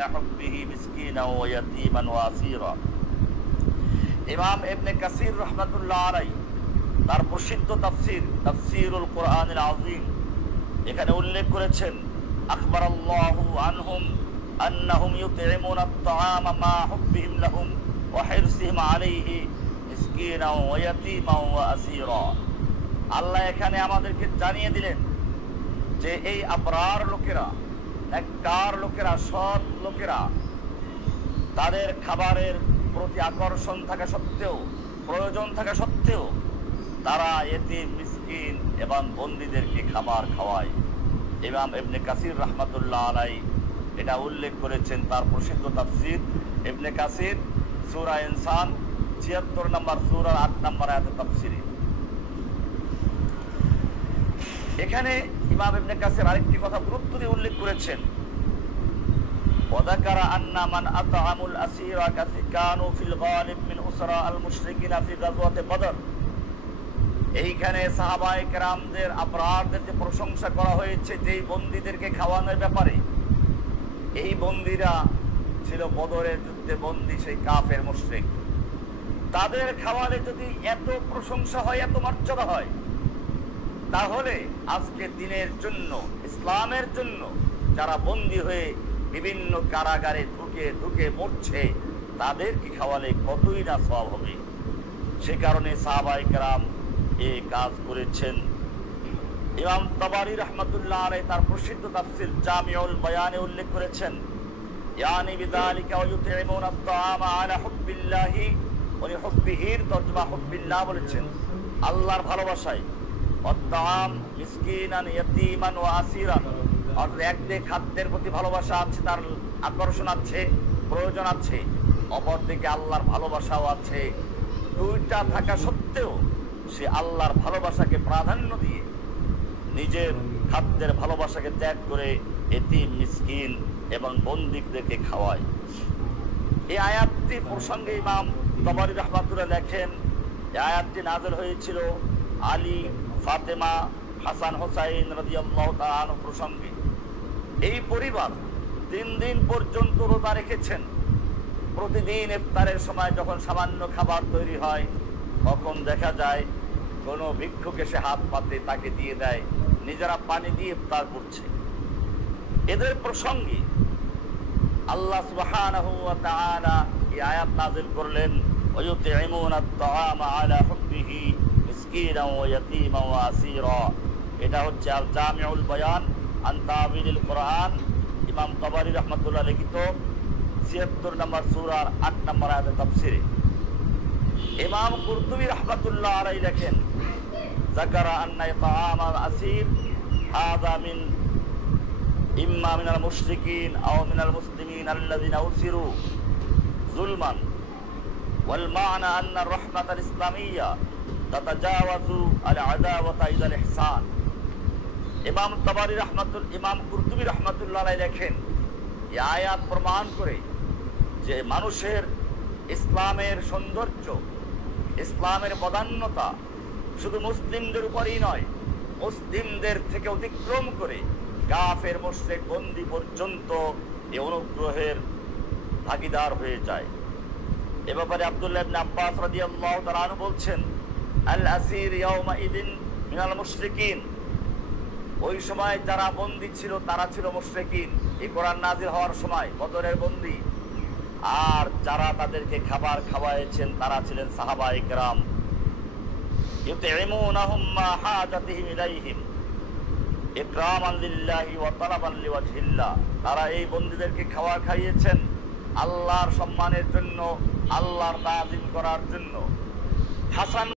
আলা হুব্বিহি মিসকিনান ওয়া ইয়াতীমান ওয়া আসীরা। ইমাম ইবনে কাসির রাহমাতুল্লাহ আলাইহি তার প্রসিদ্ধ তাফসীরুল কুরআনিল আযীম এখানে উল্লেখ করেছেন, আখবারাল্লাহু আনহুম আন্নাহুম ইউতঈমুনা আত-তাআমা মা হুব্বিহিম লাহুম ওয়া হিরসিহিম আলাইহি মিসকিনান ওয়া ইয়াতীমান ওয়া আসীরা। আল্লাহ এখানে আমাদেরকে জানিয়ে দিলেন যে এই আবরার লোকেরা, নেককার লোকেরা, সৎ লোকেরা তাদের খাবারের প্রতি আকর্ষণ থাকা সত্ত্বেও, প্রয়োজন থাকা সত্ত্বেও তারা এতিম, মিসকিন এবং বন্দীদেরকে খাবার খাওয়ায়। ইমাম ইবনে কাসির রাহমাতুল্লাহ আলাইহি এটা উল্লেখ করেছেন তার প্রসিদ্ধ তাফসীর ইবনে কাসির সূরা ইনসান ৭৬ নম্বর সূরার ৮ নম্বর আয়াতের তাফসীরে। এখানে ইমাম ইবনে কাসির আরেকটি কথা গুরুত্ব দিয়ে উল্লেখ করেছেন, ওয়াযাকারা আন্না মান আতআমুল আসীরা কানু ফিল গালিব মিন উসরা আল মুশরিকিনা ফি গাযওয়াতি বদর। এইখানে সাহাবায়ে কেরামদের, আবরারদের যে প্রশংসা করা হয়েছে যেই বন্দীদেরকে খাওয়ানোর ব্যাপারে, এই বন্দীরা ছিল বদরের যুদ্ধে বন্দী সেই কাফের মুশরিক। তাদের খাওয়ালে যদি এত প্রশংসা হয়, এত মর্যাদা হয়, তাহলে আজকে দিনের জন্য, ইসলামের জন্য যারা বন্দী হয়ে বিভিন্ন কারাগারে ঢুকে ঢুকে মরছে, তাদেরকে খাওয়ালে কতই না সওয়াব হবে। সে কারণে সাহাবায়ে কেরাম এই কাজ করেছেন। ইমাম তাবারী রাহমাতুল্লাহ আলাইহি তার প্রসিদ্ধ তাফসীর জামিউল বায়ানে উল্লেখ করেছেন, ইয়ানি বিযালিকা ওয়া ইউতঈমুনা আত-তাআমা আলা হুব্বিল্লাহি ওয়া লিহুব্বিহির তরজমা হুব্বিল্লাহ বলেছেন আল্লাহর ভালোবাসায়, আত-তাআম মিসকিনান ইয়াতীমান ওয়া আসীরান, অর্থাৎ একদিকে খাদ্যের প্রতি ভালোবাসা আছে, তার আকর্ষণ আছে, প্রয়োজন আছে, অপরদিকে আল্লাহর ভালোবাসাও আছে। দুইটা থাকা সত্ত্বেও সে আল্লাহর ভালোবাসাকে প্রাধান্য দিয়ে নিজের খাদ্যের ভালোবাসাকে ত্যাগ করে এতিম, মিসকিন এবং বন্দীদেরকে খাওয়ায়। এই আয়াতটি প্রসঙ্গে ইমাম তাবারী রাহমাতুল্লাহ লেখেন, এই আয়াতটি নাযিল হয়েছিল আলী, ফাতেমা, হাসান, হোসাইন রাদিয়াল্লাহু তাআলা আনহু প্রসঙ্গে। এই পরিবার ৩ দিন পর্যন্ত রোজা রেখেছেন। প্রতিদিন ইফতারের সময় যখন সামান্য খাবার তৈরি হয়, তখন দেখা যায় কোনো ভিক্ষুক এসে হাত পাতে তাকে দিয়ে দেয়, নিজেরা পানি দিয়ে ইফতার করছে। এদের প্রসঙ্গে আল্লাহ সুবহানাহু ওয়া তাআলা এই আয়াত নাযিল করলেন, ওয়ায়ুতঈমুনা আত-তাআমা আলা হুব্বিহি মিসকিনান ওয়া ইয়াতীমান ওয়া আসীরা। এটা হচ্ছে আল জামিউল বায়ান আন তা'বিলিল কুরআন, ইমাম তাবারী রাহমাতুল্লাহ লিখিত ৭৬ নম্বর সূরার ৮ নম্বর আয়াতের তাফসীরে। ইমাম কুরতুবী রাহমাতুল্লাহ আলাইহি লেখেন, যাকারা আন্না ইতআমাল আসীর হাযা মিন ইম্মা মিনাল মুশরিকিন আও মিনাল মুসলিমিন আল্লাযিনা উসিরু যুলমান ওয়াল মা'না আন্না আর-রাহমাতাল ইসলামিয়্যা তাতাজাওয়াজু আল আদাওয়াতা ইলাল ইহসান। ইমাম কুরতুবী রাহমাতুল্লাহ আলাইহি লেখেন, এই আয়াত প্রমাণ করে যে মানুষের ইসলামের সৌন্দর্য, ইসলামের প্রাধান্যতা শুধু মুসলিমদের উপরই নয়, মুসলিমদের থেকে অতিক্রম করে কাফের, মুশরিক, বন্দী পর্যন্ত এই অনুগ্রহের ভাগীদার হয়ে যায়। এ ব্যাপারে আব্দুল্লাহ ইবনে আব্বাস রাদিয়াল্লাহু তাআলা আনহু বলছেন, আল আসীর ইয়াউমা ইদিন মিনাল মুশরিকিন, ওই সময় যারা বন্দী ছিল তারা ছিল মুশরিকিন, এই কোরআন নাযিল হওয়ার সময় বদরের বন্দী। আর যারা তাদেরকে খাবার খাওয়াইছেন তারা ছিলেন সাহাবায়ে কেরাম। ইউতঈমুনাহুম মা হাজাতিহিম ইলাইহিম ইকরামান লিল্লাহি ওয়া তালাবান লিওয়াজহিল্লাহ, তারা এই বন্দীদেরকে খাওয়া খাইয়েছেন আল্লাহর সম্মানের জন্য, আল্লাহর তাজিম করার জন্য। হাসান